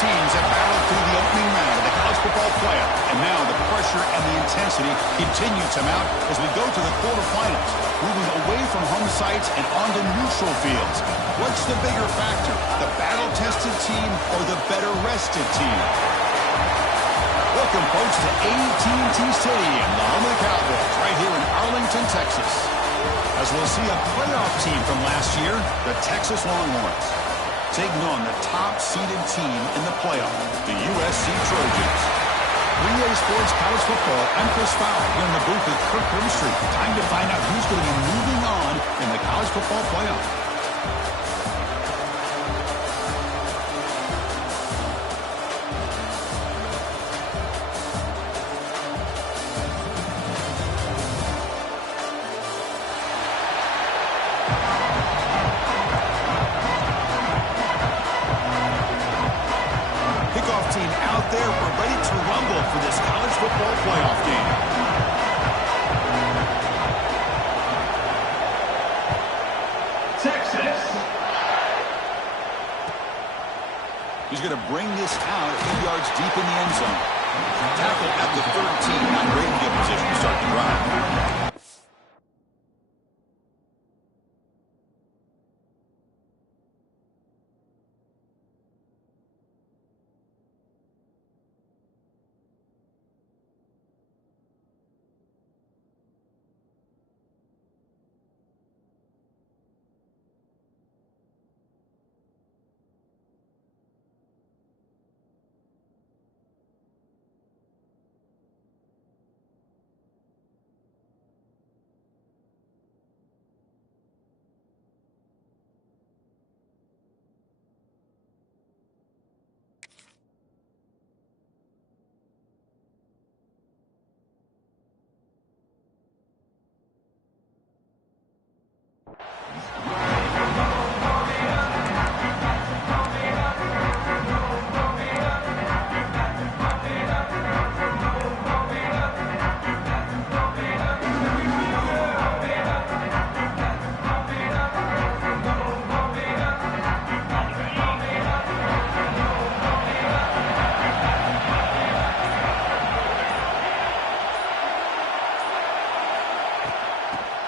teams have battled through the opening round of the college football playoff, and now the pressure and the intensity continue to mount as we go to the quarterfinals, moving away from home sites and onto neutral fields. What's the bigger factor, the battle-tested team or the better-rested team? Welcome, folks, to AT&T Stadium, the home of the Cowboys, right here in Arlington, Texas. As we'll see a playoff team from last year, the Texas Longhorns, taking on the top-seeded team in the playoff, the USC Trojans. 3A Sports College Football, I'm Chris Fowler here in the booth with Kirk Grimstreet. Time to find out who's going to be moving on in the college football playoff. He's going to bring this out 8 yards deep in the end zone. Tackle at the 13, not great field position to start the drive.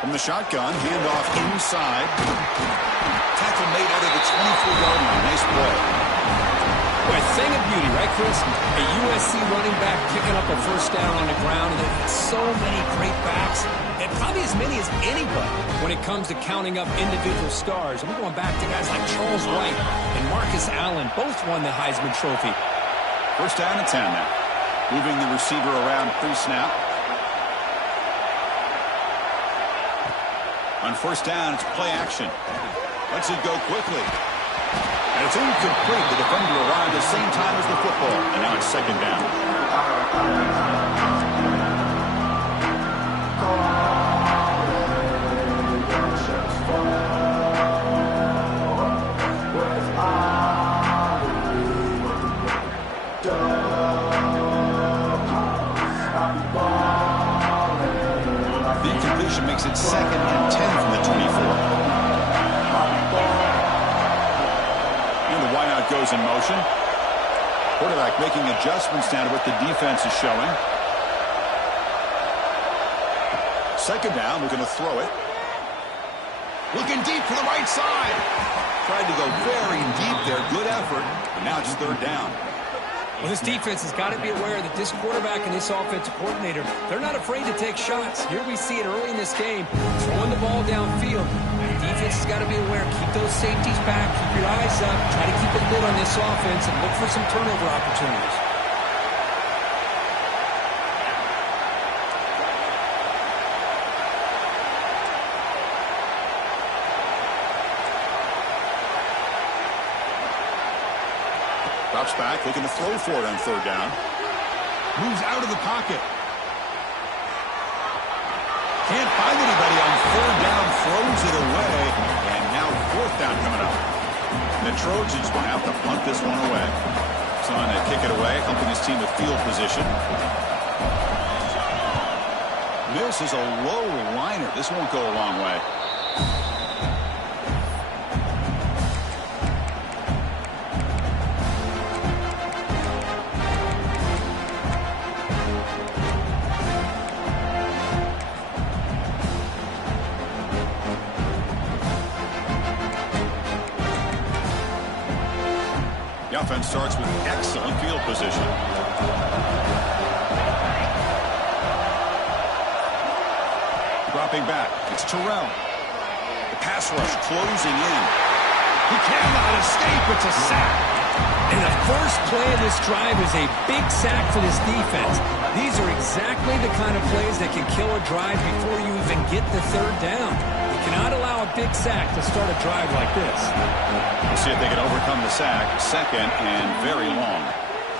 From the shotgun, handoff inside. Tackle made out of the 24-yard line. Nice play. Boy, a thing of beauty, right, Chris? A USC running back picking up a first down on the ground. And they've got so many great backs, and probably as many as anybody when it comes to counting up individual stars. And we're going back to guys like Charles Wright and Marcus Allen. Both won the Heisman Trophy. First down and 10 now. Moving the receiver around pre-snap. On first down, it's play action. Lets it go quickly. And it's incomplete. The defender arrived at the same time as the football. And now it's second down. The incompletion makes it second and 10 from the 24. Goes in motion. Quarterback making adjustments now to what the defense is showing. Second down, we're going to throw it. Looking deep to the right side. Tried to go very deep there. Good effort. And now it's third down. Well, this defense has got to be aware that this quarterback and this offensive coordinator, they're not afraid to take shots. Here we see it early in this game, throwing the ball downfield. The defense has got to be aware. Keep those safeties back. Keep your eyes up. Try to keep a lid on this offense and look for some turnover opportunities. Drops back, looking to throw for it on third down. Moves out of the pocket. Can't find anybody on third down, throws it away, and now fourth down coming up. And the Trojans will have to punt this one away. Trying to kick it away, helping his team with field position. This is a low liner. This won't go a long way. The offense starts with excellent field position. Dropping back, it's Terrell. The pass rush closing in. He cannot escape, it's a sack. And the first play of this drive is a big sack for this defense. These are exactly the kind of plays that can kill a drive before you even get the third down. You cannot allow a big sack to start a drive like this. We'll see if they can overcome the sack. Second and very long.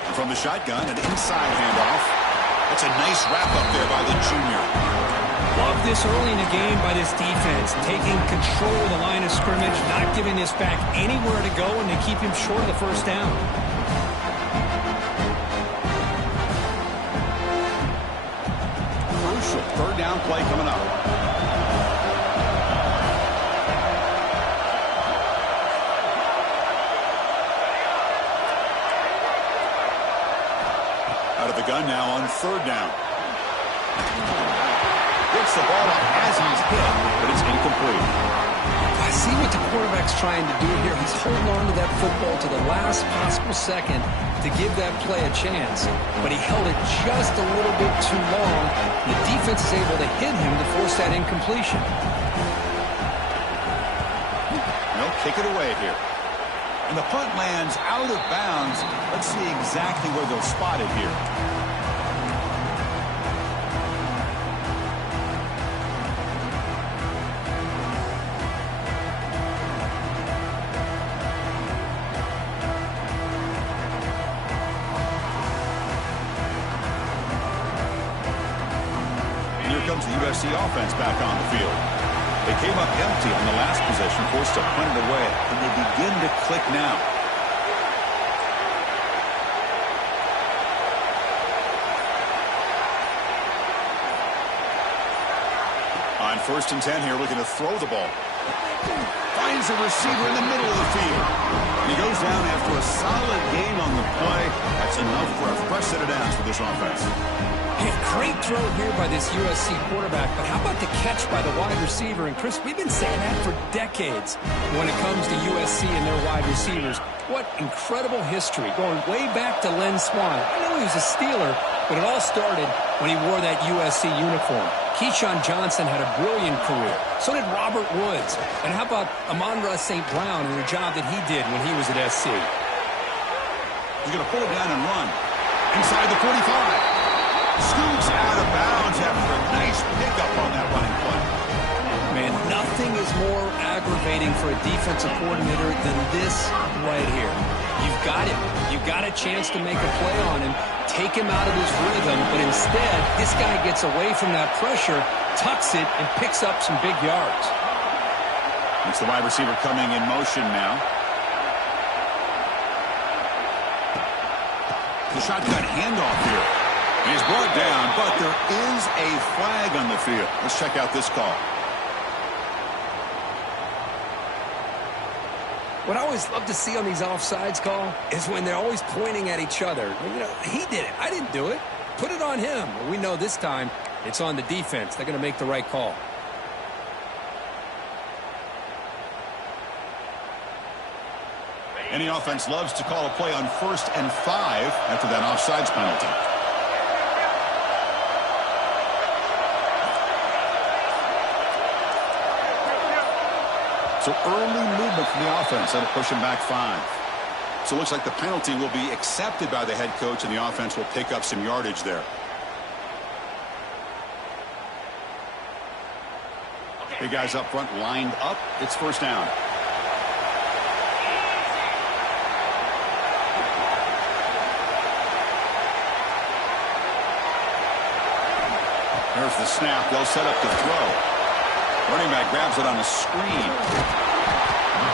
And from the shotgun, an inside handoff. That's a nice wrap-up there by the junior. Love this early in the game by this defense, taking control of the line of scrimmage, not giving this back anywhere to go, and to keep him short of the first down. Crucial third down play coming up. Out of the gun now on third down. Gets the ball up as he's hit, but it's incomplete. I see what the quarterback's trying to do here. He's holding on to that football to the last possible second to give that play a chance. But he held it just a little bit too long. The defense is able to hit him to force that incompletion. They'll kick it away here. And the punt lands out of bounds. Let's see exactly where they'll spot it here. Comes the USC offense back on the field. They came up empty on the last possession, forced to punt it away, and they begin to click now. On 1st and 10 here, looking to throw the ball. Finds a receiver in the middle of the field. And he goes down after a solid gain on the play. That's enough for a fresh set of downs for this offense. Hey, great throw here by this USC quarterback, but how about the catch by the wide receiver? And Chris, we've been saying that for decades when it comes to USC and their wide receivers. What incredible history, going way back to Len Swan. I know he was a Steeler, but it all started when he wore that USC uniform. Keyshawn Johnson had a brilliant career. So did Robert Woods. And how about Amon-Ra St. Brown and the job that he did when he was at SC? He's going to pull it down and run. Inside the 45. Scoots out of bounds after a nice pickup on that running play. Man, nothing is more aggravating for a defensive coordinator than this right here. You've got him. You've got a chance to make a play on him, take him out of his rhythm, but instead, this guy gets away from that pressure, tucks it, and picks up some big yards. It's the wide receiver coming in motion now. The shotgun handoff here. He's brought down, but there is a flag on the field. Let's check out this call. What I always love to see on these offsides call is when they're always pointing at each other. You know, he did it. I didn't do it. Put it on him. Well, we know this time it's on the defense. They're going to make the right call. Any offense loves to call a play on 1st and 5 after that offsides penalty. So early movement from the offense. That'll push him back 5. So it looks like the penalty will be accepted by the head coach, and the offense will pick up some yardage there. The guys up front lined up. It's 1st down. There's the snap. They'll set up to throw. Running back grabs it on a screen.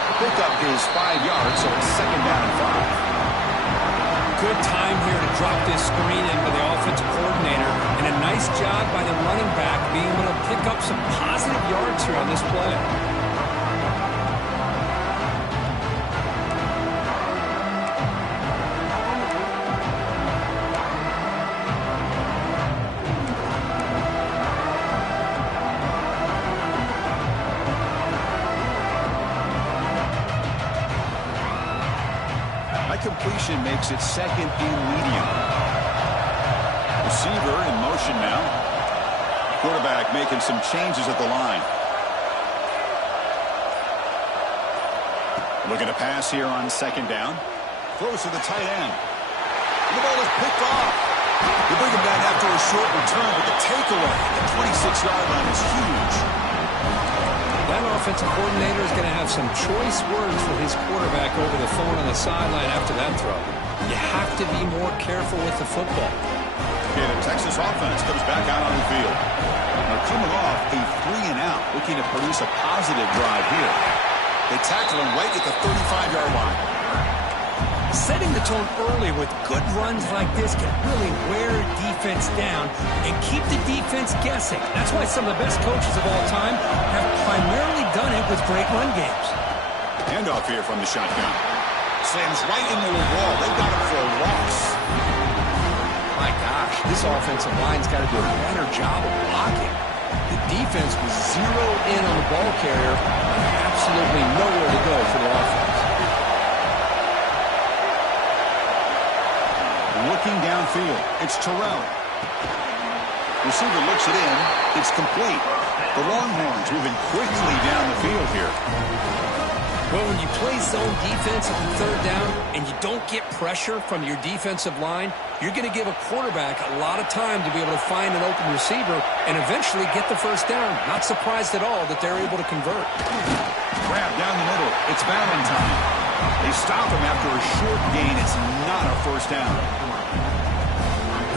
The pickup is 5 yards, so it's 2nd down and 5. Good time here to drop this screen in by the offensive coordinator, and a nice job by the running back being able to pick up some positive yards here on this play. completion makes it second and medium. Receiver in motion now. Quarterback making some changes at the line. Looking to pass here on second down. Throws to the tight end. The ball is picked off. They bring him down after a short return, but the takeaway at the 26-yard line is huge. That offensive coordinator is going to have some choice words for his quarterback over the phone on the sideline after that throw. You have to be more careful with the football. Okay, the Texas offense comes back out on the field. They're coming off a 3-and-out, looking to produce a positive drive here. They tackle him right at the 35-yard line. Setting the tone early with good runs like this can really wear defense down and keep the defense guessing. That's why some of the best coaches of all time have primarily done it with great run games. Handoff here from the shotgun. Slams right into the wall. They've got him for a loss. My gosh, this offensive line's got to do a better job of blocking. The defense was zeroed in on the ball carrier and absolutely nowhere to go for the offense. Looking downfield, it's Terrell. Receiver looks it in. It's complete. The Longhorns moving quickly down the field here. Well, when you play zone defense at the third down and you don't get pressure from your defensive line, you're going to give a quarterback a lot of time to be able to find an open receiver and eventually get the first down. Not surprised at all that they're able to convert. Grab down the middle. It's Valentine. They stop him after a short gain. It's not a first down.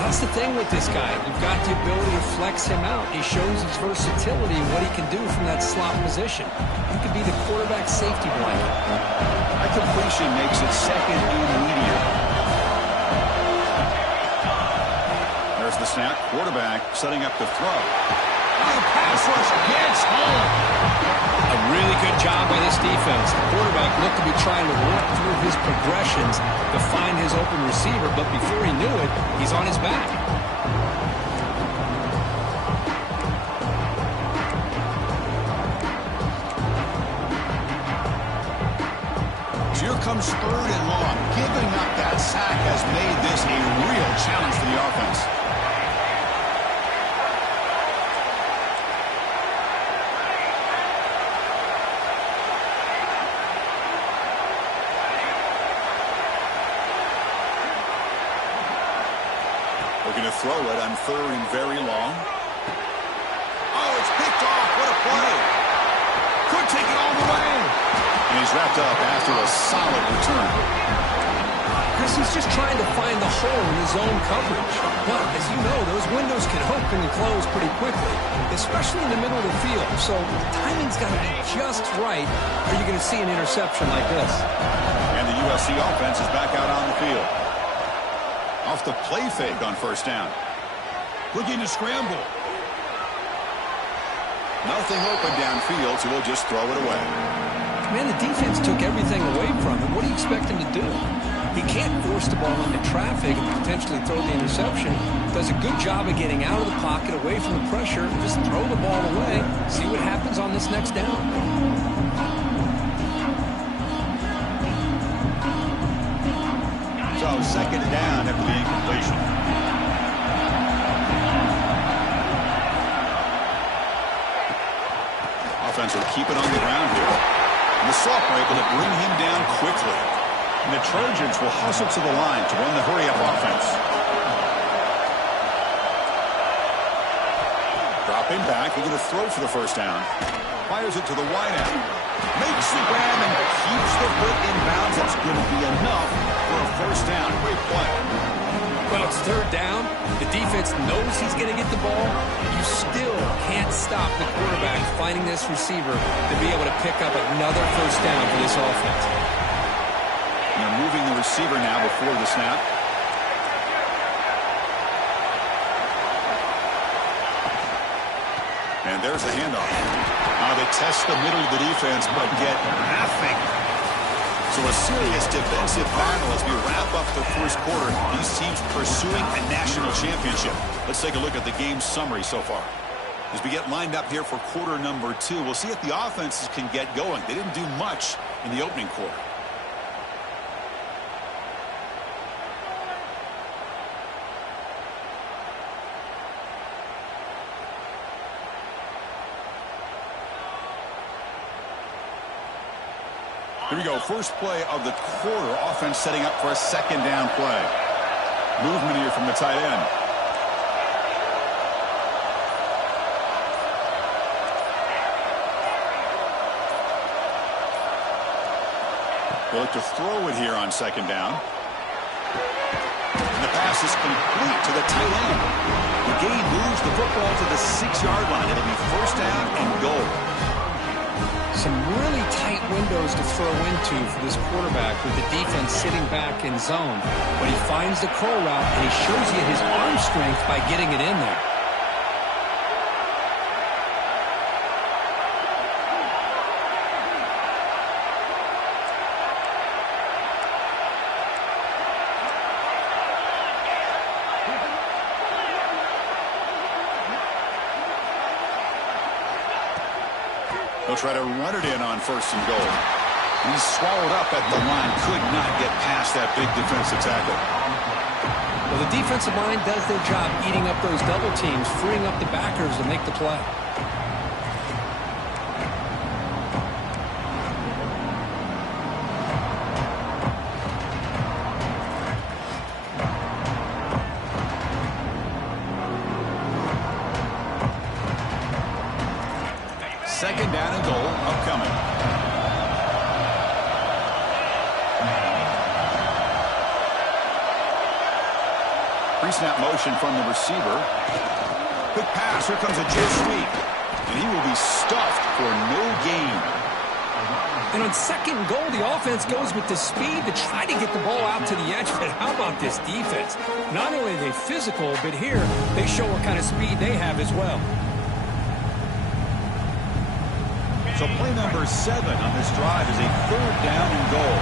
That's the thing with this guy. You've got the ability to flex him out. He shows his versatility and what he can do from that slot position. He could be the quarterback safety blanket. That completion makes it second and medium. There's the snap. Quarterback setting up the throw. The pass rush gets home. A really good job by this defense. The quarterback looked to be trying to work through his progressions to find his open receiver, but before he knew it, he's on his back. Here comes third and long. Giving up that sack has made this a real challenge for the offense. Looking to throw it on third and very long. Oh, it's picked off. What a play. Could take it all the way. And he's wrapped up after a solid return. Chris, he's just trying to find the hole in his own coverage. But, as you know, those windows can open and close pretty quickly, especially in the middle of the field. So the timing's got to be just right, or you're going to see an interception like this. And the USC offense is back out on the field. Off the play fake on first down. Looking to scramble. Nothing open downfield, so they'll just throw it away. Man, the defense took everything away from him. What do you expect him to do? He can't force the ball into traffic and potentially throw the interception. Does a good job of getting out of the pocket, away from the pressure, and just throw the ball away. See what happens on this next down. So second down after the incompletion. Offense will keep it on the ground here. And the Sophomore able to bring him down quickly. And the Trojans will hustle to the line to run the hurry-up offense. Dropping back, he's going to throw for the first down. Fires it to the wideout. Makes the grab and keeps the foot in bounds. That's going to be enough for a first down. Great play. Well, it's third down. The defense knows he's going to get the ball. You still can't stop the quarterback finding this receiver to be able to pick up another first down for this offense. They're moving the receiver now before the snap. And there's the handoff. Now they test the middle of the defense, but get nothing. So a serious defensive battle as we wrap up the first quarter. These teams pursuing a national championship. Let's take a look at the game summary so far. As we get lined up here for quarter number 2, we'll see if the offenses can get going. They didn't do much in the opening quarter. Here we go, first play of the quarter. Offense setting up for a second down play. Movement here from the tight end. They'll look to throw it here on second down. And the pass is complete to the tight end. The game moves the football to the 6-yard line. It'll be first down and goal. Some really tight windows to throw into for this quarterback with the defense sitting back in zone. But he finds the curl route, and he shows you his arm strength by getting it in there. They'll try to run it in on first and goal. He's swallowed up at the line. Could not get past that big defensive tackle. Well, the defensive line does their job eating up those double teams, freeing up the backers to make the play. Second down and goal upcoming. Pre-snap motion from the receiver. Quick pass. Here comes a jet sweep. And he will be stuffed for no gain. And on second and goal, the offense goes with the speed to try to get the ball out to the edge. But how about this defense? Not only are they physical, but here they show what kind of speed they have as well. So play number 7 on this drive is a third down and goal.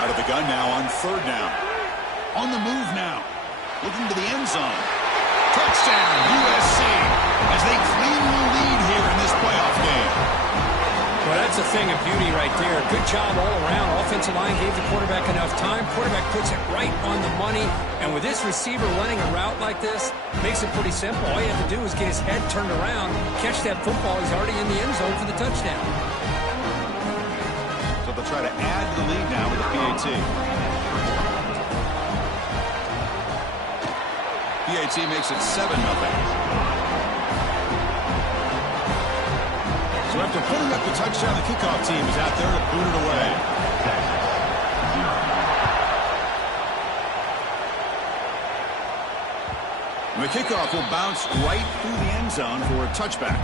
Out of the gun now on third down. On the move now. Looking to the end zone. Touchdown, USC, as they claim the lead here in this playoff game. Well, that's a thing of beauty right there. Good job all around. Offensive line gave the quarterback enough time. Quarterback puts it right on the money. And with this receiver running a route like this, makes it pretty simple. All you have to do is get his head turned around, catch that football. He's already in the end zone for the touchdown. So they'll try to add to the lead now with the PAT. PAT makes it 7-0. So after putting up the touchdown, the kickoff team is out there to boot it away. And the kickoff will bounce right through the end zone for a touchback.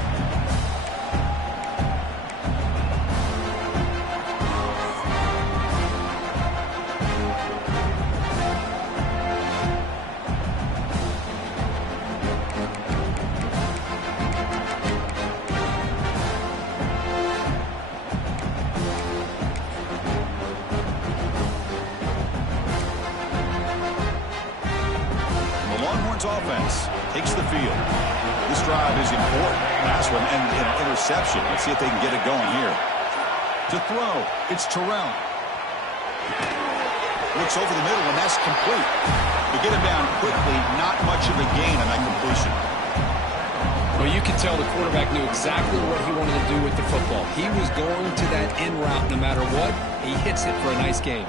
Offense takes the field. This drive is important. Last one ended in an interception. Let's see if they can get it going here. To throw, it's Terrell. Looks over the middle, and that's complete. To get him down quickly, not much of a gain on that completion. Well, you can tell the quarterback knew exactly what he wanted to do with the football. He was going to that in route no matter what. He hits it for a nice gain.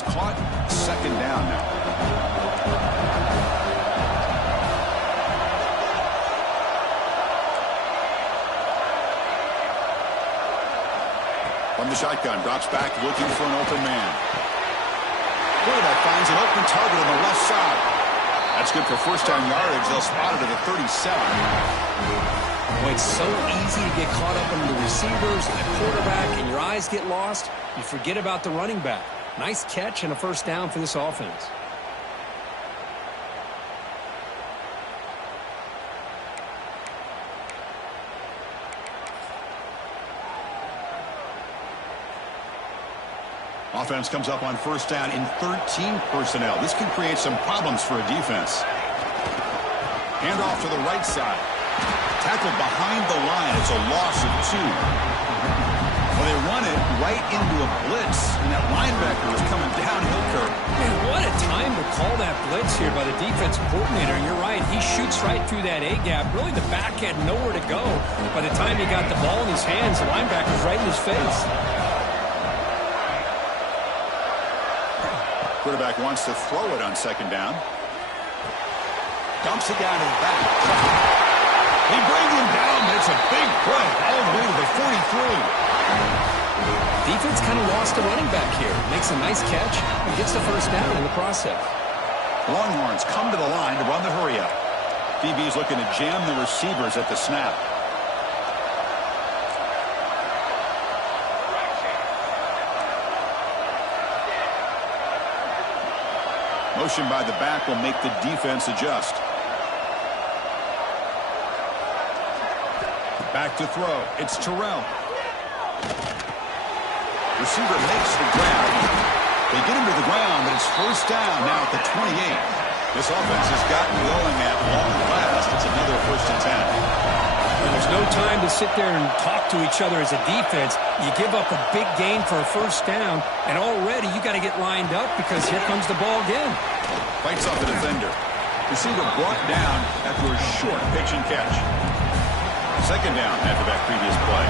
Caught, second down now. From the shotgun, drops back looking for an open man. Quarterback finds an open target on the left side. That's good for first down yardage. They'll spot it at the 37. Well, it's so easy to get caught up on the receivers and the quarterback, and your eyes get lost. You forget about the running back. Nice catch and a first down for this offense. Offense comes up on first down in 13 personnel. This can create some problems for a defense. Hand off to the right side. Tackled behind the line. It's a loss of 2. Well, they run it right into a blitz, and that linebacker was coming downhill, Kirk. Man, what a time to call that blitz here by the defensive coordinator. And you're right, he shoots right through that A-gap. Really, the back had nowhere to go. By the time he got the ball in his hands, the linebacker's right in his face. Quarterback wants to throw it on second down. Dumps it down his back. He brings him down, but it's a big play all the way to the 43. Defense kind of lost a running back here. Makes a nice catch and gets the first down in the process. Longhorns come to the line to run the hurry-up. DB's looking to jam the receivers at the snap. Motion by the back will make the defense adjust. Back to throw. It's Terrell. Receiver makes the grab. They get him to the ground, but it's first down now at the 28. This offense has gotten going at long last. It's another 1st and 10. And there's no time to sit there and talk to each other as a defense. You give up a big gain for a first down, and already you got to get lined up because here comes the ball again. Fights off the defender. Receiver brought down after a short pitch and catch. Second down after that previous play.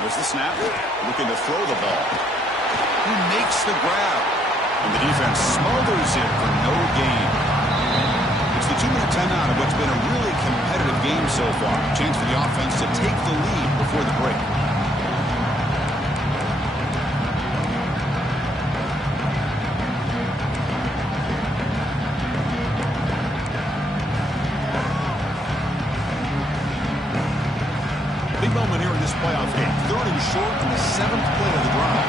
There's the snap. Looking to throw the ball. He makes the grab. And the defense smothers it for no gain. It's the 2-minute timeout of what's been a really competitive game so far. Chance for the offense to take the lead before the break. Big moment here in this playoff game. 3rd and short in the 7th play of the drive.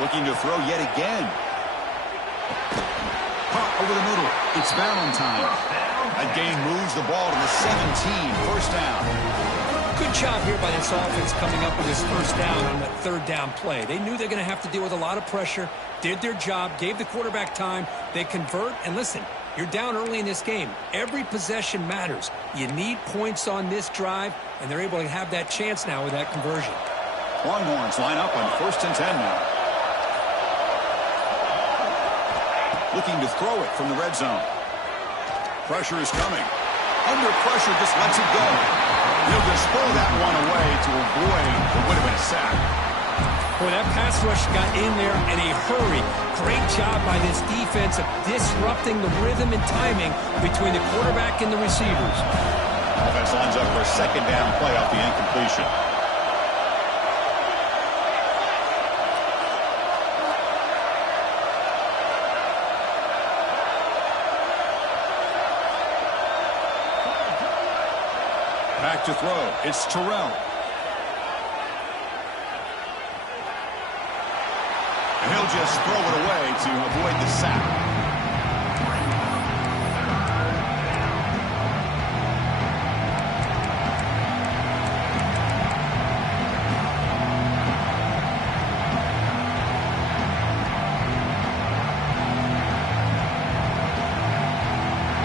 Looking to throw yet again. Caught over the middle. It's Valentine. That gain moves the ball to the 17. First down. Good job here by this offense coming up with this first down on that 3rd down play. They knew they're going to have to deal with a lot of pressure, did their job, gave the quarterback time. They convert, and listen, you're down early in this game. Every possession matters. You need points on this drive, and they're able to have that chance now with that conversion. Longhorns line up on 1st and 10 now. Looking to throw it from the red zone. Pressure is coming. Under pressure, just lets it go. He'll just throw that one away to avoid what would have been a sack. Boy, that pass rush got in there in a hurry. Great job by this defense of disrupting the rhythm and timing between the quarterback and the receivers. Offense lines up for a second down play off the incompletion. Back to throw. It's Terrell. And he'll just throw it away to avoid the sack.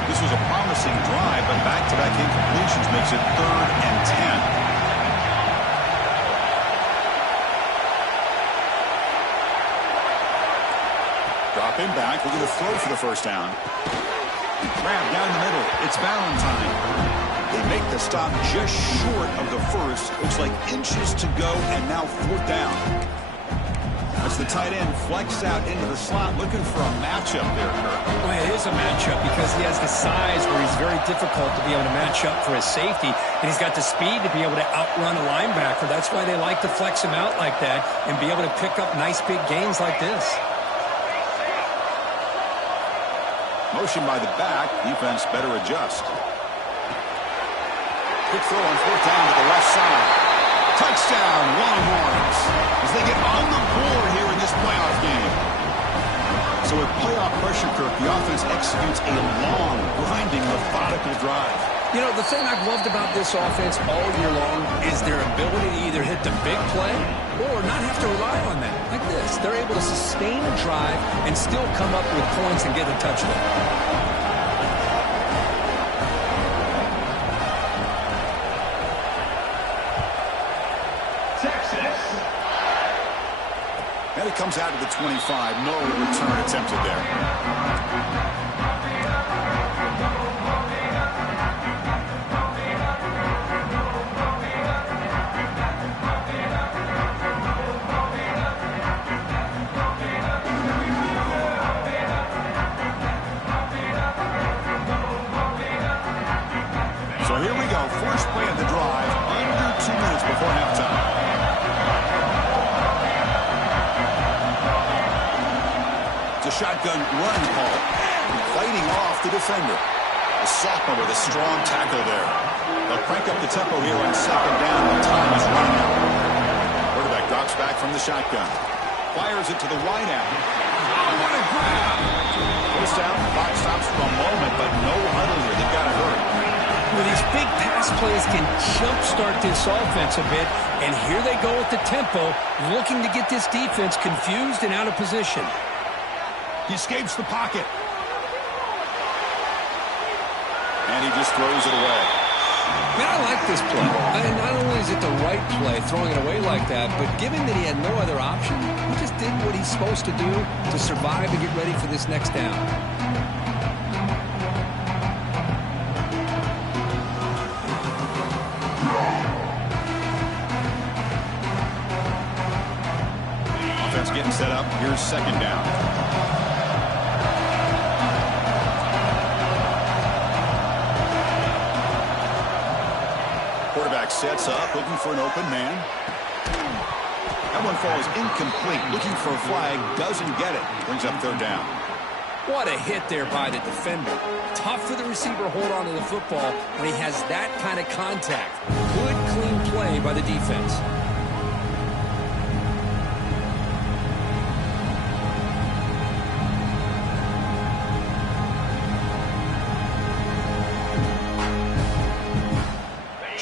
This was a promising drive, but back-to-back incompletions makes it 3rd and 10. Drop him back. We're going to throw for the first down. Grab down the middle. It's Valentine. They make the stop just short of the first. Looks like inches to go, and now 4th down. That's the tight end flex out into the slot, looking for a matchup there, Kirk. Well, it is a matchup because he has the size where he's very difficult to be able to match up for his safety, and he's got the speed to be able to outrun a linebacker. That's why they like to flex him out like that and be able to pick up nice big gains like this. Motion by the back. Defense better adjust. Quick throw on 4th down to the left side. Touchdown, Longhorns, as they get on the board here in this playoff game. So with playoff pressure, Kirk, the offense executes a long, grinding, methodical drive. You know, the thing I've loved about this offense all year long is their ability to either hit the big play or not have to rely on that. Like this, they're able to sustain a drive and still come up with points and get a touchdown. And it comes out to the 25. No return attempted there. So here we go. First play of the drive. Under 2 minutes before halftime. Shotgun run call. Fighting off the defender. The sophomore with a strong tackle there. They'll crank up the tempo here on second down. The time is running out. Quarterback drops back from the shotgun. Fires it to the wide out. Oh, what a grab! First down. Clock stops for a moment, but no huddle here. They've got to hurry. Well, these big pass plays can jumpstart this offense a bit, and here they go with the tempo, looking to get this defense confused and out of position. He escapes the pocket. And he just throws it away. Man, I like this play. I mean, not only is it the right play, throwing it away like that, but given that he had no other option, he just did what he's supposed to do to survive and get ready for this next down. Offense getting set up. Here's second down. Sets up, looking for an open man. That one falls incomplete. Looking for a flag, doesn't get it. Brings up third down. What a hit there by the defender. Tough for the receiver to hold on to the football when he has that kind of contact. Good, clean play by the defense.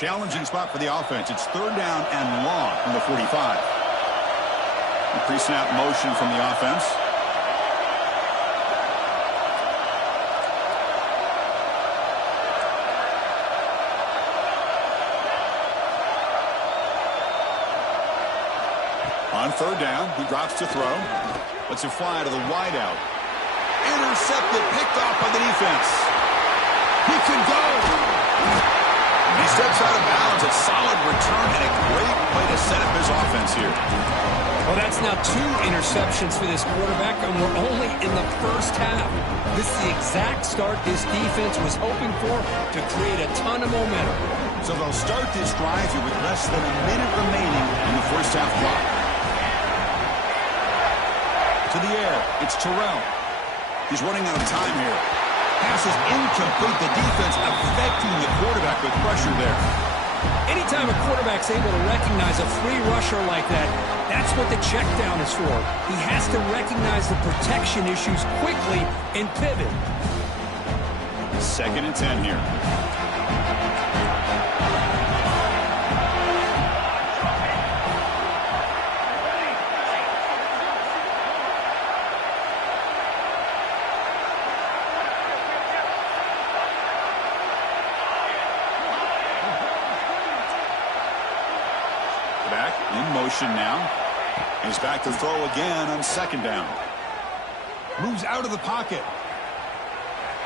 Challenging spot for the offense. It's third down and long from the 45. Pre-snap motion from the offense. On third down, he drops to throw. Lets it fly to the wideout. Intercepted, picked off by the defense. He can go. He steps out of bounds. A solid return and a great way to set up his offense here. Well, that's now 2 interceptions for this quarterback, and we're only in the first half. This is the exact start this defense was hoping for to create a ton of momentum. So they'll start this drive here with less than a minute remaining in the first half clock. To the air, it's Terrell. He's running out of time here. Pass is incomplete. The defense affecting the quarterback with pressure there. Anytime a quarterback's able to recognize a free rusher like that, that's what the check down is for. He has to recognize the protection issues quickly and pivot. 2nd and 10 here. Back in motion now. He's back to throw again on second down. Moves out of the pocket.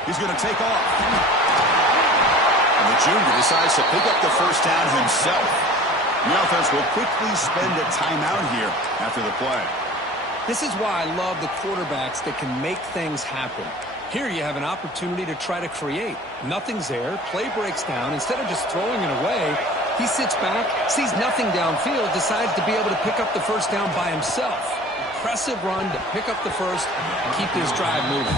He's going to take off. And the junior decides to pick up the first down himself. The offense will quickly spend a timeout here after the play. This is why I love the quarterbacks that can make things happen. Here you have an opportunity to try to create. Nothing's there. Play breaks down. Instead of just throwing it away, he sits back, sees nothing downfield, decides to be able to pick up the first down by himself. Impressive run to pick up the first and keep this drive moving.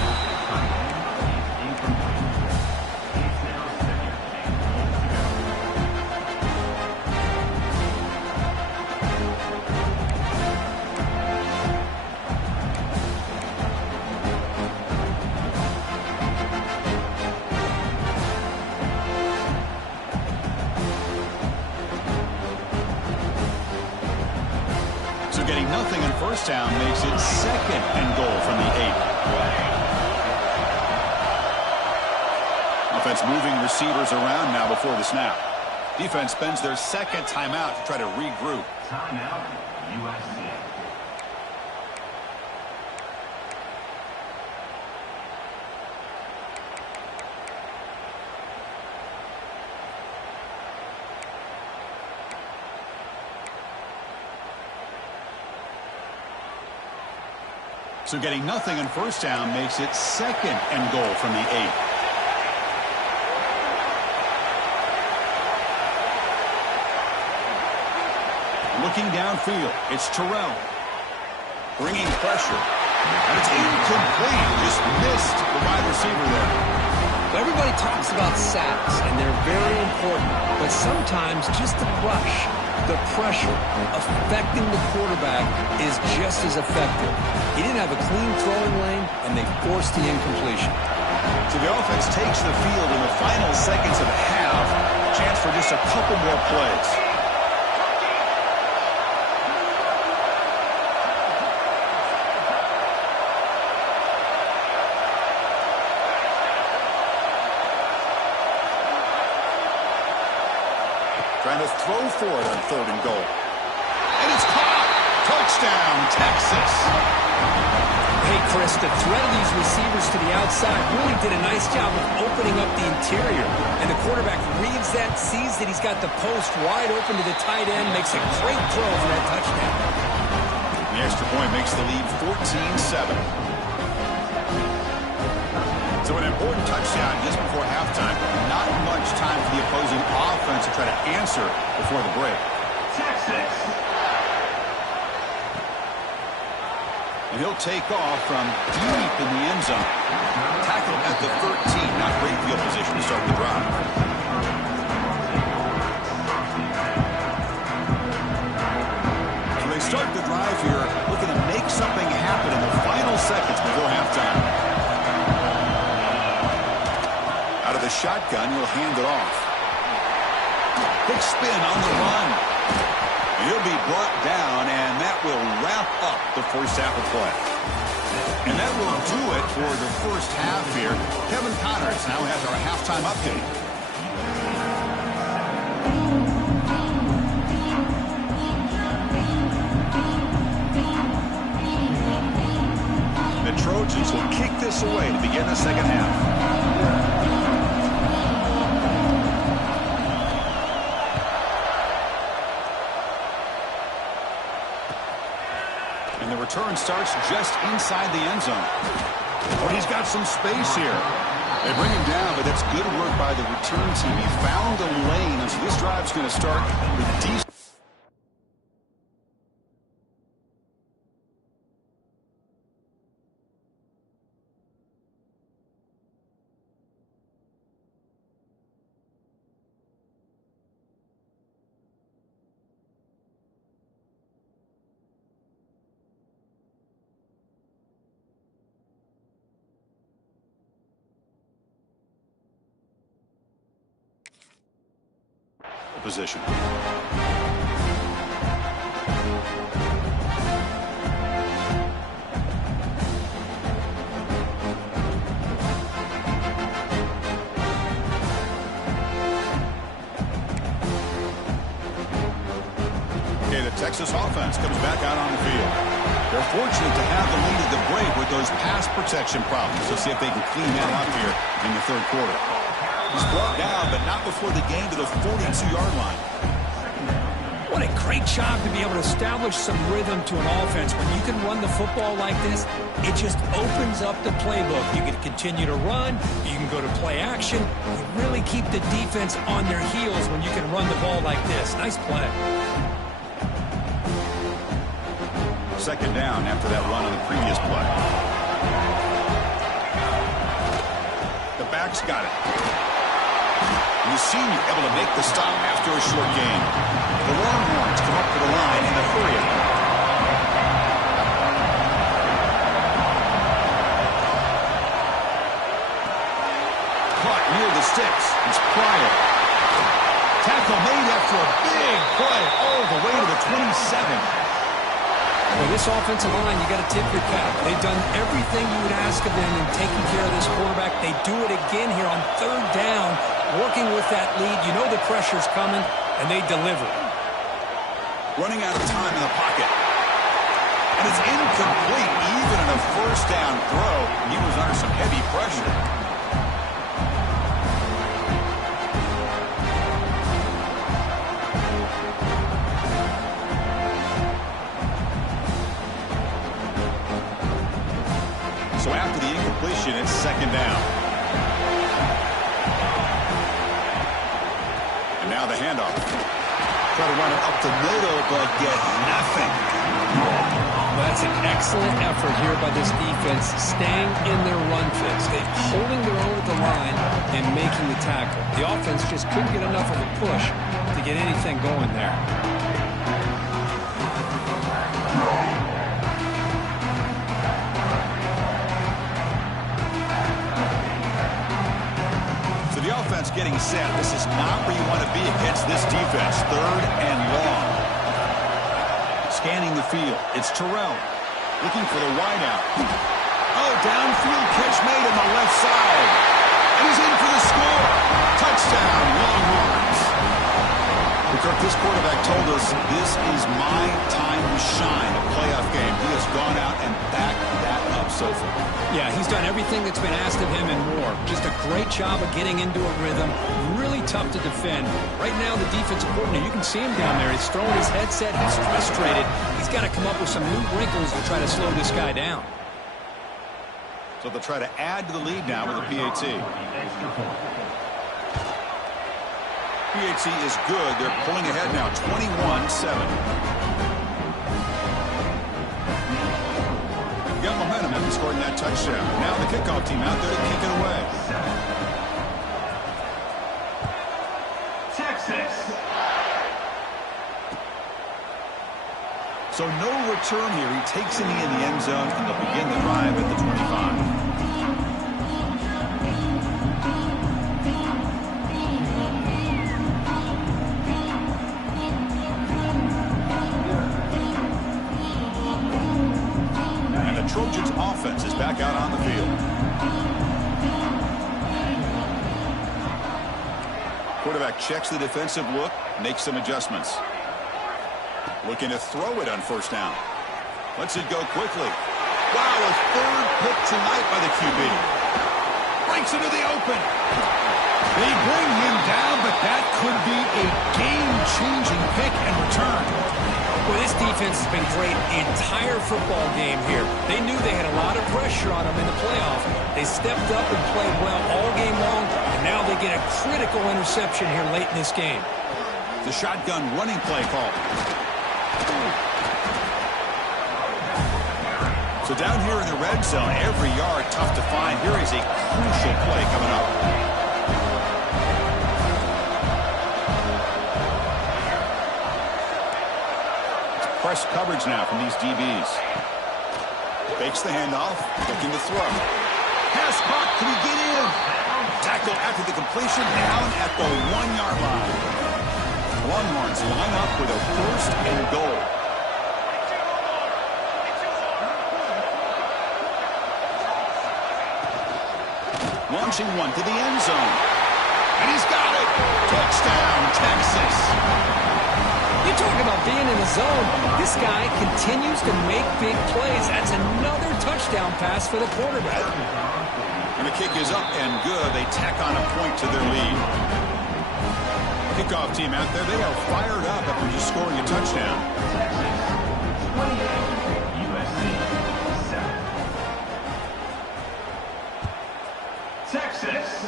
getting nothing on first down makes it 2nd and goal from the 8. Offense moving receivers around now before the snap. Defense spends their 2nd timeout to try to regroup. Timeout, USC. So getting nothing on first down makes it 2nd and goal from the 8. Looking downfield, it's Terrell. Bringing pressure. And it's incomplete. Just missed the wide receiver there. Everybody talks about sacks, and they're very important. But sometimes just the rush, the pressure, affecting the quarterback is just as effective. He didn't have a clean throwing lane, and they forced the incompletion. So the offense takes the field in the final seconds of the half. Chance for just a couple more plays. Trying to throw for it on 3rd and goal. And it's caught. Touchdown, Texas. Hey, Chris, the threat of these receivers to the outside really did a nice job of opening up the interior. And the quarterback reads that, sees that he's got the post wide open to the tight end, makes a great throw for that touchdown. The extra point makes the lead 14-7. So an important touchdown just before halftime. Not much time for the opposing offense to try to answer before the break. Texas. And he'll take off from deep in the end zone. Tackled at the 13. Not great field position to start the drive. So they start the drive here looking to make something happen in the final seconds before halftime. Out of the shotgun, he'll hand it off. Big spin on the run. He'll be brought down, and that will wrap up the first half of play. And that will do it for the first half here. Kevin Connors now has our halftime update. The Trojans will kick this away to begin the second half. And the return starts just inside the end zone. Oh, he's got some space here. They bring him down, but that's good work by the return team. He found a lane, and so this drive's going to start with decent. Position. Okay, the Texas offense comes back out on the field. They're fortunate to have the lead at the break with those pass protection problems. Let's see if they can clean that up here in the third quarter. He's brought down, but not before the gain to the 42-yard line. What a great job to be able to establish some rhythm to an offense. When you can run the football like this, it just opens up the playbook. You can continue to run. You can go to play action. You really keep the defense on their heels when you can run the ball like this. Nice play. Second down after that run on the previous play. The back's got it. And the senior able to make the stop after a short gain. The Longhorns come up to the line in the hurry-up. Caught near the sticks. It's Pryor. Tackle made after a big play all the way to the 27. Well, this offensive line, you got to tip your cap. They've done everything you would ask of them in taking care of this quarterback. They do it again here on third down, working with that lead. You know the pressure's coming, and they deliver. Running out of time in the pocket. And it's incomplete, even in a first down throw. He was under some heavy pressure. So after the incompletion, it's second down. And now the handoff. Try to run it up the middle, but get nothing. That's an excellent effort here by this defense, staying in their run fix. They're holding their own at the line and making the tackle. The offense just couldn't get enough of a push to get anything going there. So the offense getting set. This is not where you want to be against this defense. Third and long. Scanning the field. It's Terrell looking for the wideout. Oh, downfield catch made on the left side. And he's in for the score. Touchdown, Longhorns. Kirk, this quarterback told us this is my time to shine, a playoff game. He has gone out and backed that up so far. Yeah, he's done everything that's been asked of him and more. Just a great job of getting into a rhythm. Really tough to defend. Right now, the defensive coordinator, you can see him down there. He's throwing his headset. He's frustrated. He's got to come up with some new wrinkles to try to slow this guy down. So they'll try to add to the lead now with a PAT. PAT is good. They're pulling ahead now, 21-7. Got momentum after scoring that touchdown. Now the kickoff team out there to kick it away. Texas. So no return here. He takes it in the end zone, and they'll begin the drive at the 25. Trojans offense is back out on the field. Quarterback checks the defensive look, makes some adjustments. Looking to throw it on first down. Lets it go quickly. Wow, a third pick tonight by the QB. Breaks into the open. They bring him down, but that could be a game-changing pick and return. Well, this defense has been great the entire football game here. They knew they had a lot of pressure on them in the playoff. They stepped up and played well all game long, and now they get a critical interception here late in this game. The shotgun running play call. So down here in the red zone, every yard tough to find. Here is a crucial play coming up. Press coverage now from these DBs. Fakes the handoff, looking to throw. Pass caught, can he get in? Tackle after the completion, down at the 1-yard line. Longhorns line up with a first and goal. Launching one to the end zone. And he's got it. Touchdown, Texas. You talk about being in the zone. This guy continues to make big plays. That's another touchdown pass for the quarterback. And the kick is up and good. They tack on a point to their lead. Kickoff team out there. They are fired up after just scoring a touchdown. Texas.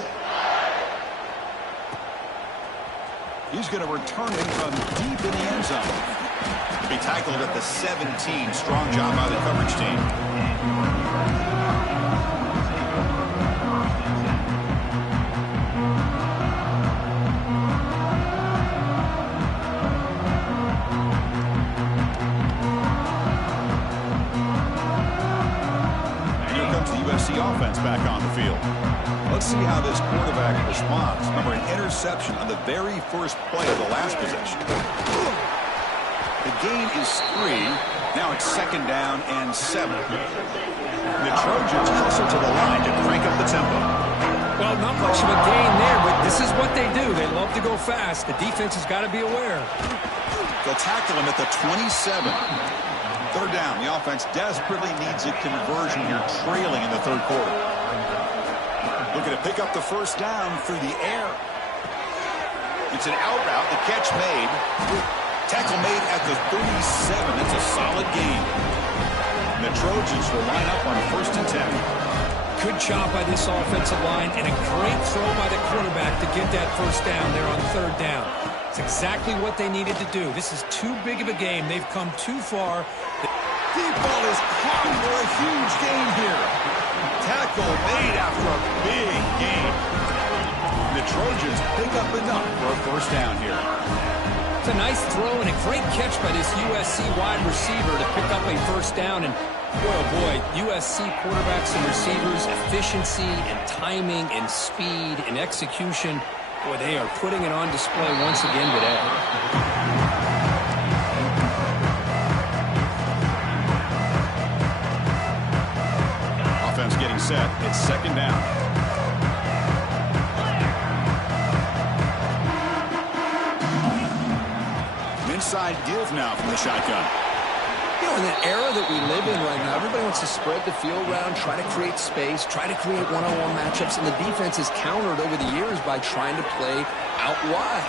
He's going to return it from deep in the end zone. Be tackled at the 17. Strong job by the coverage team. And here comes the USC offense back on the field. Let's see how this quarterback responds. Remember, an interception on the very first play of the last possession. The gain is 3. Now it's 2nd down and 7. The Trojans hustle to the line to crank up the tempo. Well, not much of a gain there, but this is what they do. They love to go fast. The defense has got to be aware. They'll tackle him at the 27. 3rd down. The offense desperately needs a conversion here, trailing in the 3rd quarter. Looking to pick up the 1st down through the air. It's an out route. The catch made. Tackle made at the 37. That's a solid gain. And the Trojans will line up on 1st and 10. Good job by this offensive line and a great throw by the quarterback to get that 1st down there on 3rd down. It's exactly what they needed to do. This is too big of a game. They've come too far. Deep ball is caught for a huge gain here. Tackle made after a big gain. The Trojans pick up enough for a 1st down here. It's a nice throw and a great catch by this USC wide receiver to pick up a 1st down. And boy, oh boy, USC quarterbacks and receivers, efficiency and timing and speed and execution. Boy, they are putting it on display once again today. Offense getting set. It's 2nd down. Inside give now from the shotgun. You know, in the era that we live in right now, everybody wants to spread the field around, try to create space, try to create one-on-one matchups, and the defense has countered over the years by trying to play out wide.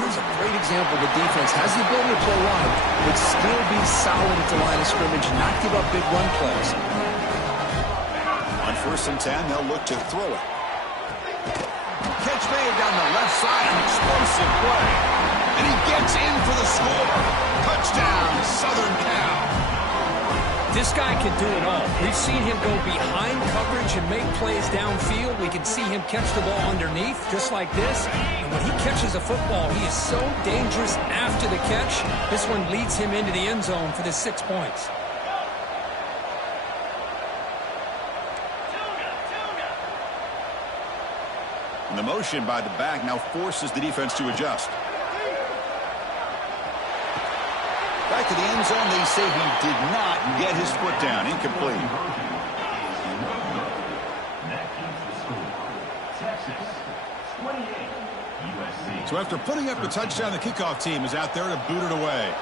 Here's a great example. The defense has the ability to play wide, but still be solid at the line of scrimmage, not give up big run plays. On 1st and 10, they'll look to throw it. Catch made down the left side, an explosive play. And he gets in for the score. Touchdown, Southern Cal. This guy can do it all. We've seen him go behind coverage and make plays downfield. We can see him catch the ball underneath, just like this. And when he catches a football, he is so dangerous after the catch. This one leads him into the end zone for the 6 points. And the motion by the back now forces the defense to adjust. Back to the end zone, they say he did not get his foot down. Incomplete. So after putting up a touchdown, the kickoff team is out there to boot it away.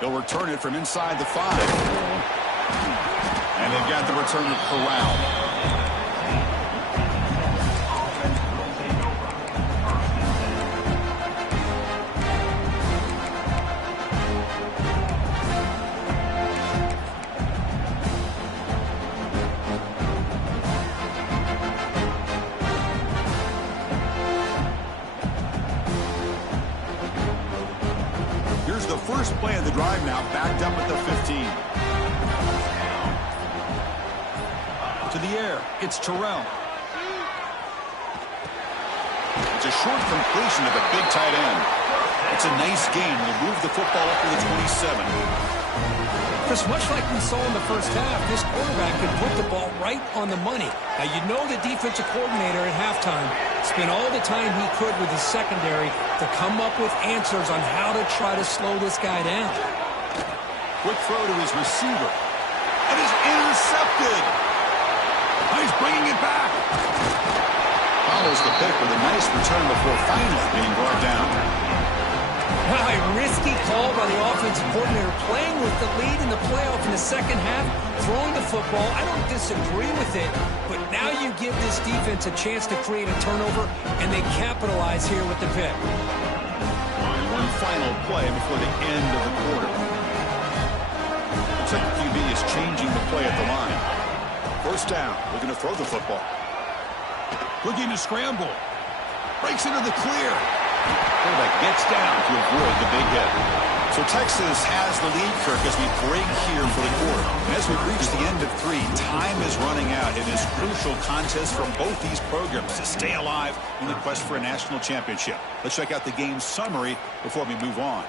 They'll return it from inside the 5. And they've got the return of Corral. First play of the drive now, backed up at the 15. To the air, it's Terrell. It's a short completion of a big tight end. It's a nice gain. We'll move the football up to the 27. Chris, much like we saw in the first half, this quarterback could put the ball right on the money. Now, you know the defensive coordinator at halftime spent all the time he could with his secondary to come up with answers on how to try to slow this guy down. Quick throw to his receiver. And he's intercepted. Oh, he's bringing it back. Follows the pick with a nice return before finally being brought down. Wow, a risky call by the offensive coordinator, playing with the lead in the playoff in the second half, throwing the football. I don't disagree with it, but now you give this defense a chance to create a turnover, and they capitalize here with the pick. One final play before the end of the quarter. Looks like the QB is changing the play at the line. 1st down, looking to throw the football. Looking to scramble. Breaks into the clear. Quarterback gets down to avoid the big hit. So Texas has the lead, Kirk, as we break here for the quarter. And as we reach the end of 3, time is running out in this crucial contest for both these programs to stay alive in the quest for a national championship. Let's check out the game summary before we move on.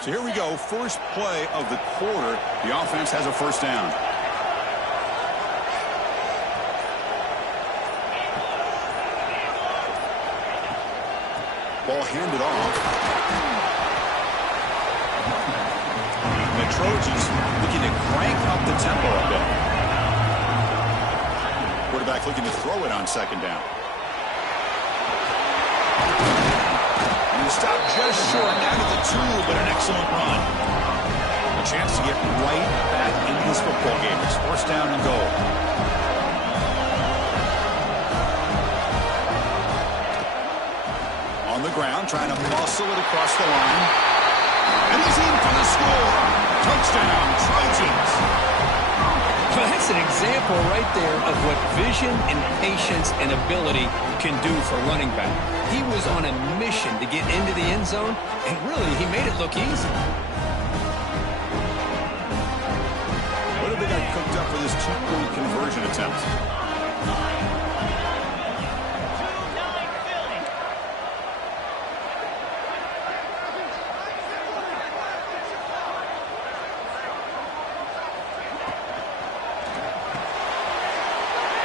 So here we go, first play of the quarter. The offense has a first down. Ball handed off. The Trojans looking to crank up the tempo a bit. Quarterback looking to throw it on second down. And he stopped just short down at the 2, but an excellent run. A chance to get right back into this football game. It's first down and goal. On the ground, trying to muscle it across the line. And he's in for the score. Touchdown, Trojans. Well, that's an example right there of what vision and patience and ability can do for a running back. He was on a mission to get into the end zone, and really, he made it look easy. What have they got cooked up for this 2-point conversion attempt?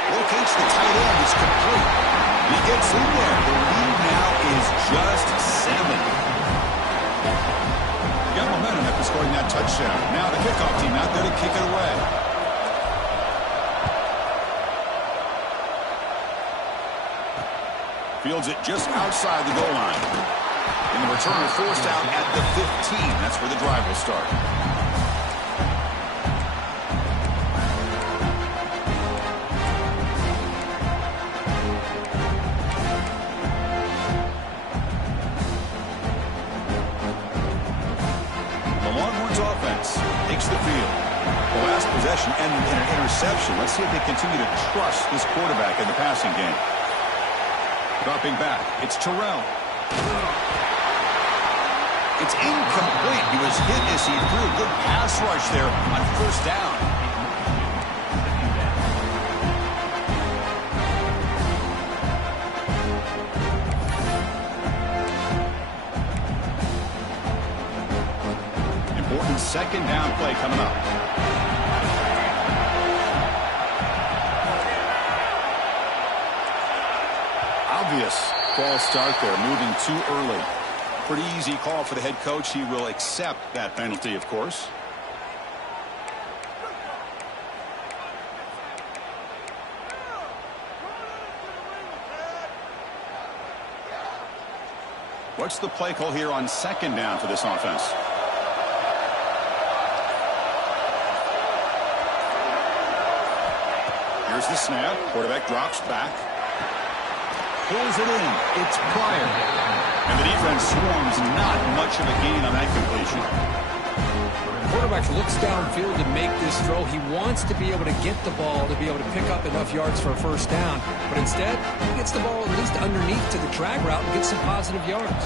Locates the tight end. It's complete. He gets in there. The lead now is just 7. Got momentum after scoring that touchdown. Now the kickoff team out there to kick it away. Fields it just outside the goal line. And the returner forced out at the 15. That's where the drive will start. Takes the field. The last possession ended in an interception. Let's see if they continue to trust this quarterback in the passing game. Dropping back. It's Terrell. It's incomplete. He was hit as he threw a good pass rush there on first down. Second down play coming up. Obvious false start there, moving too early. Pretty easy call for the head coach. He will accept that penalty, of course. What's the play call here on second down for this offense? Here's the snap. Quarterback drops back. Pulls it in. It's Pryor. And the defense swarms. Not much of a gain on that completion. Quarterback looks downfield to make this throw. He wants to be able to get the ball to be able to pick up enough yards for a first down. But instead, he gets the ball at least underneath to the drag route and gets some positive yards.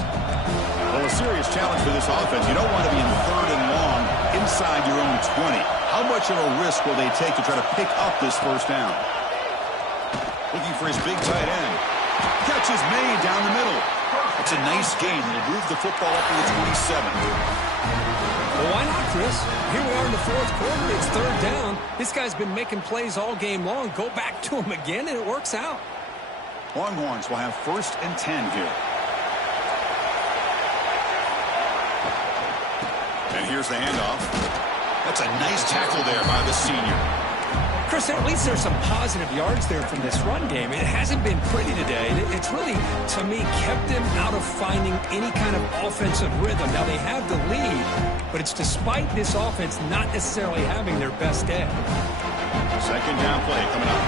Well, a serious challenge for this offense. You don't want to be in third and long inside your own 20. How much of a risk will they take to try to pick up this first down? Looking for his big tight end. Catch is made down the middle. It's a nice gain. He'll move the football up to the 27. Well, why not, Chris? Here we are in the fourth quarter. It's third down. This guy's been making plays all game long. Go back to him again, and it works out. Longhorns will have first and 10 here. And here's the handoff. That's a nice tackle there by the senior. Chris, at least there's some positive yards there from this run game. It hasn't been pretty today. It's really, to me, kept them out of finding any kind of offensive rhythm. Now, they have the lead, but it's despite this offense not necessarily having their best day. Second down play coming up.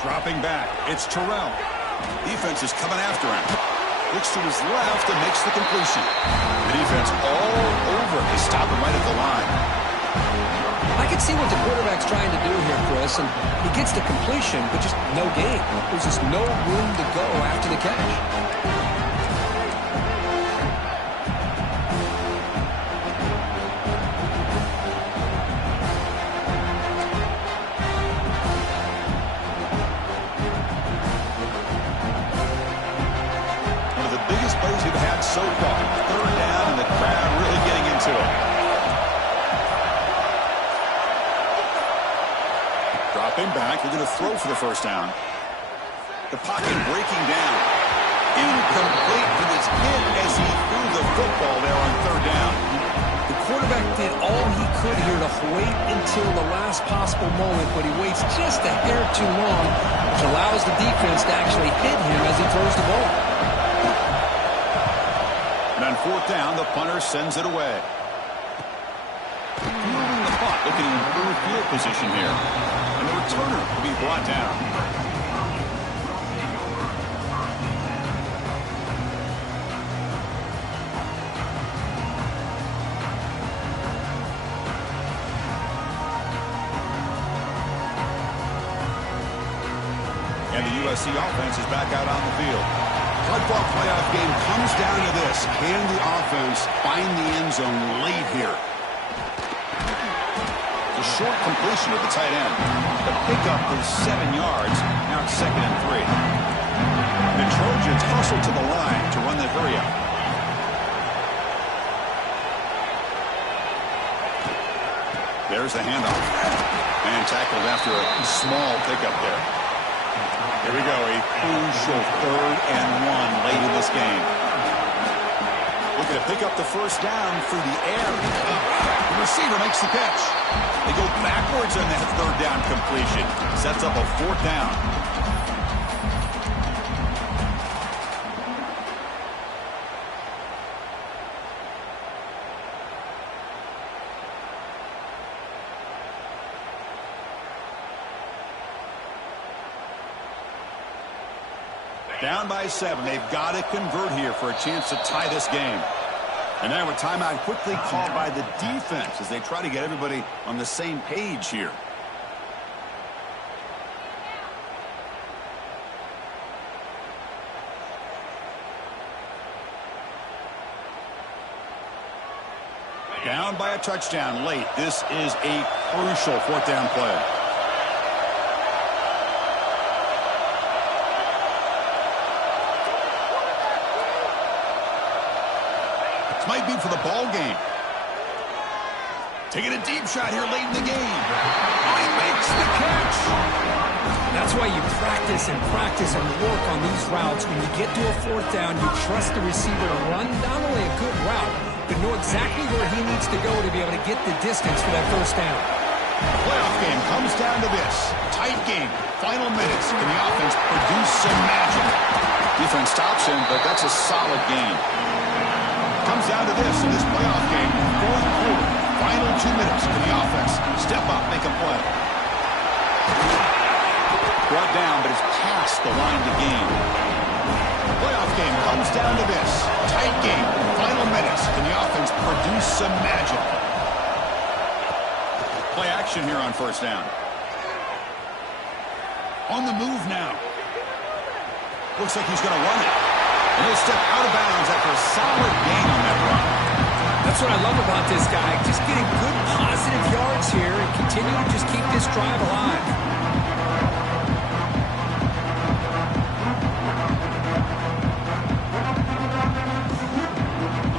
Dropping back. It's Terrell. Defense is coming after him. Looks to his left and makes the completion. The defense all over. They stop him right at the line. I can see what the quarterback's trying to do here, Chris, and he gets the completion, but just no gain. There's just no room to go after the catch. Him back. They're going to throw for the first down. The pocket breaking down. Incomplete to this kid as he threw the football there on third down. The quarterback did all he could here to wait until the last possible moment, but he waits just a hair too long, which allows the defense to actually hit him as he throws the ball. And on fourth down, the punter sends it away. Moving the punt, looking to improve field position here. And the returner will be brought down. And the USC offense is back out on the field. Football playoff game comes down to this. Can the offense find the end zone late here? The short completion of the tight end. The pickup is 7 yards. Now it's 2nd and 3. The Trojans hustle to the line to run the hurry-up. There's the handoff. And tackled after a small pickup there. Here we go, a crucial 3rd and 1 late in this game. Looking to pick up the first down through the air. The receiver makes the catch. They go backwards on that 3rd down completion. Sets up a 4th down. Down by 7. They've got to convert here for a chance to tie this game. And now a timeout quickly called by the defense as they try to get everybody on the same page here. Down by a touchdown late. This is a crucial 4th down play. Might be for the ball game. Taking a deep shot here late in the game. Oh, he makes the catch. That's why you practice and work on these routes. When you get to a 4th down, you trust the receiver to run not only a good route, but know exactly where he needs to go to be able to get the distance for that first down. The playoff game comes down to this. Tight game. Final minutes. Can the offense produce some magic? Defense stops him, but that's a solid game. Comes down to this in this playoff game. 4th quarter. Final 2 minutes. Can the offense step up, make a play? Brought down, but it's past the line to gain. The playoff game comes down to this. Tight game. Final minutes. Can the offense produce some magic? Play action here on first down. On the move now. Looks like he's going to run it. And he'll step out of bounds after a solid gain on that run. That's what I love about this guy. Just getting good positive yards here and continue to just keep this drive alive.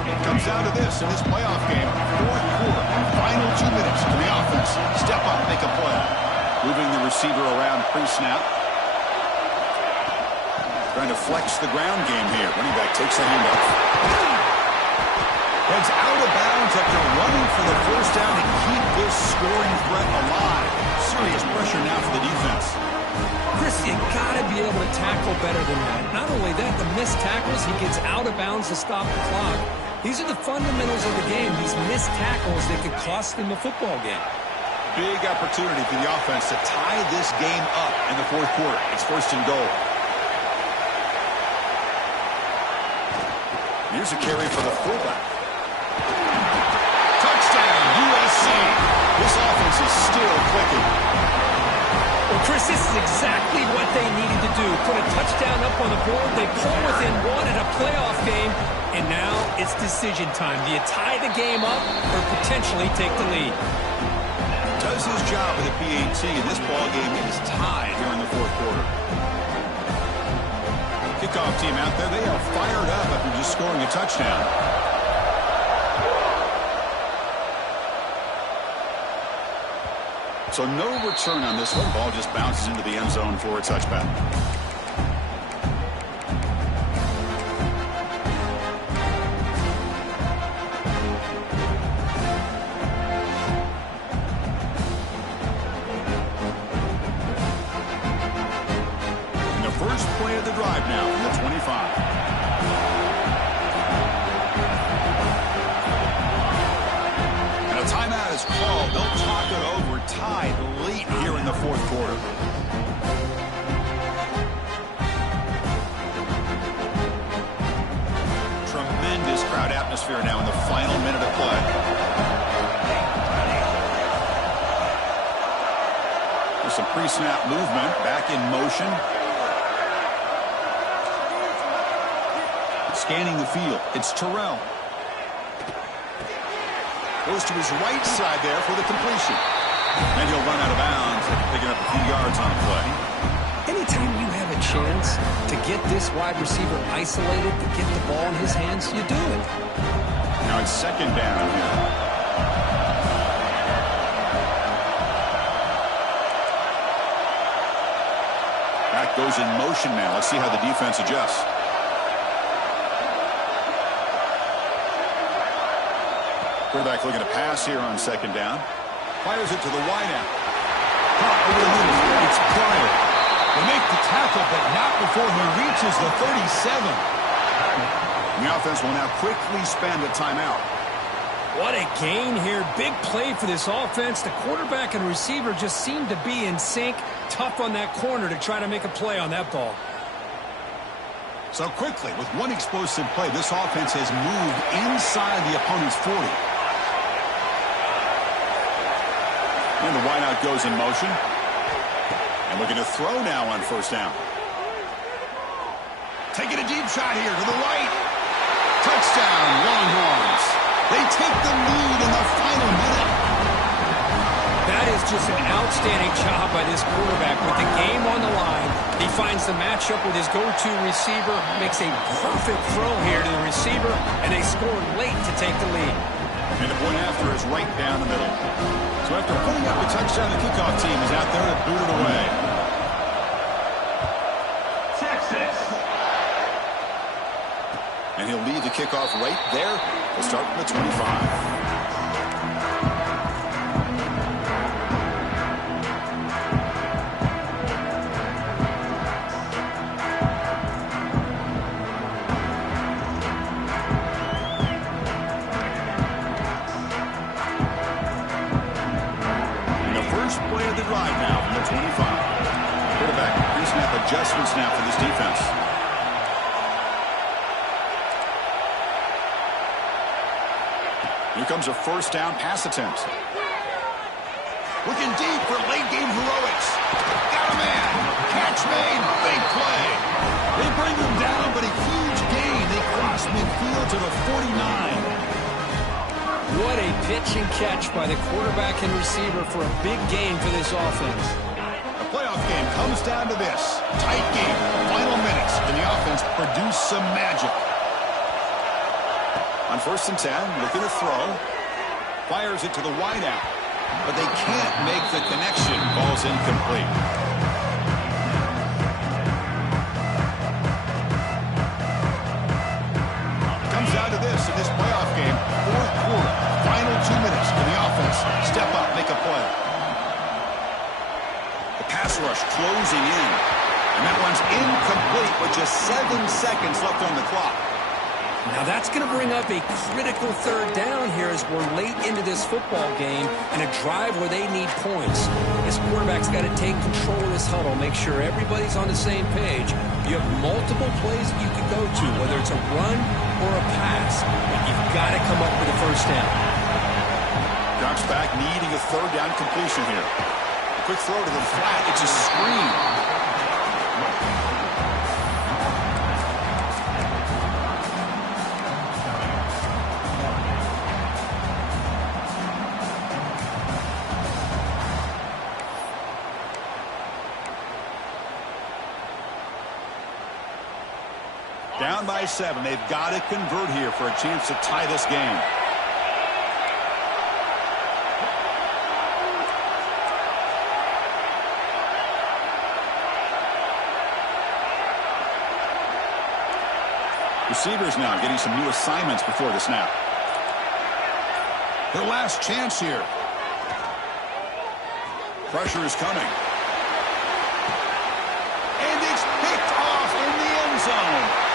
It comes down to this in this playoff game. 4th quarter. Final 2 minutes. Can the offense step up, make a play? Moving the receiver around pre-snap. Trying to flex the ground game here. Running back takes the handoff. Heads out of bounds after running for the first down to keep this scoring threat alive. Serious pressure now for the defense. Chris, you got to be able to tackle better than that. Not only that, the missed tackles, he gets out of bounds to stop the clock. These are the fundamentals of the game. These missed tackles that could cost them a football game. Big opportunity for the offense to tie this game up in the 4th quarter. It's 1st and goal. Here's a carry for the fullback. Touchdown, USC. This offense is still clicking. Well, Chris, this is exactly what they needed to do. Put a touchdown up on the board. They pull within 1 in a playoff game, and now it's decision time. Do you tie the game up or potentially take the lead? Does his job with the PAT, and this ball game is tied here in the 4th quarter. Kickoff team out there, they are fired up after just scoring a touchdown. So no return on this one. Ball just bounces into the end zone for a touchback. And the first play of the drive now from the 25. And a timeout is called. They'll talk it over. Tied late here in the fourth quarter. Tremendous crowd atmosphere now in the final minute of play. There's some pre-snap movement, back in motion. Scanning the field, it's Terrell. Goes to his right side there for the completion. And he'll run out of bounds, picking up a few yards on the play. Anytime you have a chance to get this wide receiver isolated, to get the ball in his hands, you do it. Now it's second down here. Back goes in motion now. Let's see how the defense adjusts. Quarterback looking to pass here on second down. Fires it to the wideout. Over the middle. It's Pryor. They make the tackle, but not before he reaches the 37. And the offense will now quickly spend a timeout. What a gain here. Big play for this offense. The quarterback and receiver just seem to be in sync. Tough on that corner to try to make a play on that ball. So quickly, with one explosive play, this offense has moved inside the opponent's 40. And the wideout goes in motion. And looking to throw now on first down. Taking a deep shot here to the right. Touchdown, Longhorns. They take the lead in the final minute. That is just an outstanding job by this quarterback. With the game on the line, he finds the matchup with his go-to receiver, makes a perfect throw here to the receiver, and they score late to take the lead. And the point after is right down the middle. So after putting up a touchdown, the kickoff team is out there to boot it away. Texas. And he'll lead the kickoff right there. We'll start from the 25. Drive now from the 25. Quarterback pre-snap adjustment snap for this defense. Here comes a first down pass attempt. Looking deep for late game heroics. Got a man. Catch made. Big play. They bring him down, but a huge gain. They cross midfield to the 49. What a pitch and catch by the quarterback and receiver for a big gain for this offense. The playoff game comes down to this. Tight game, final minutes, and the offense produced some magic. On 1st and 10, looking to throw. Fires it to the wideout, but they can't make the connection. Ball's incomplete. Comes down to this in this playoff game. Fourth quarter, final 2 minutes. Can the offense step up, make a play? The pass rush closing in. And that one's incomplete with just 7 seconds left on the clock. Now that's going to bring up a critical third down here as we're late into this football game and a drive where they need points. This quarterback's got to take control of this huddle, make sure everybody's on the same page. You have multiple plays that you can go to, whether it's a run or a pass, but you've got to come up with a first down. Drops back, needing a third down completion here. A quick throw to the flat. It's a screen. Down by 7. They've got to convert here for a chance to tie this game. Receivers now getting some new assignments before the snap. Their last chance here. Pressure is coming. And it's picked off in the end zone.